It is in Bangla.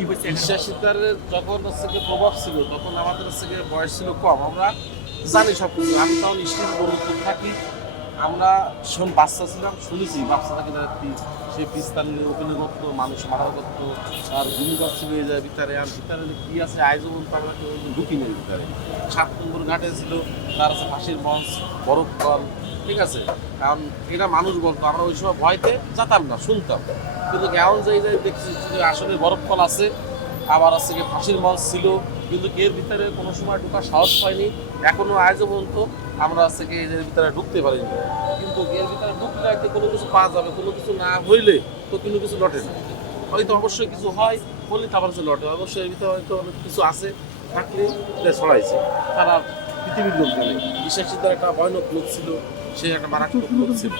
কি হয়েছে? বিশ্বাস সিদ্ধারের যখন প্রভাব ছিল তখন আমাদের বয়স ছিল কম, আমরা জানি সব কিছু। আমি তখন স্টিল বন্ধু থাকি, আমরা যখন বাচ্চা ছিলাম শুনেছি বাচ্চা থাকি সে পিস্তানের অভিনয় করতো, মানুষ মারা করতো, আর ভূমিকর ছিল এই যায় ভিতরে। আর ভিতরে কি আছে আয়োজন বলতো আমরা কেউ ঢুকি নেই ভিতরে। 7 নম্বর ঘাটে ছিল, তার আছে ফাঁসির মঞ্চ, বরফ কল, ঠিক আছে। কারণ এটা মানুষ বলতো, আমরা ওই সময় ভয়তে যেতাম না, শুনতাম। কিন্তু এখন যে দেখছি আসলে বরফ কল আছে, আবার আছে কি ফাঁসির মঞ্চ ছিল, কিন্তু এর ভিতরে কোনো সময় ঢোকার সাহস পাইনি। এখনো আজও পর্যন্ত আমরা আছে কি এর ভিতরে ঢুকতে পারিনি। কিন্তু এর ভিতরে ঢুকলে হয়তো কোনো কিছু পাওয়া যাবে, কোনো কিছু না হইলে তো কোনো কিছু লটে না। হয়তো অবশ্যই কিছু হয় বললে তারপর হচ্ছে লটে, অবশ্যই এর ভিতরে হয়তো অনেক কিছু আছে থাকলে এটা ছড়াইছে। তারা পৃথিবীর লোক জানে বিশ্বাসীদের একটা ভয়ানক লোক ছিল, সে একটা মারাত্মক লোক ছিল।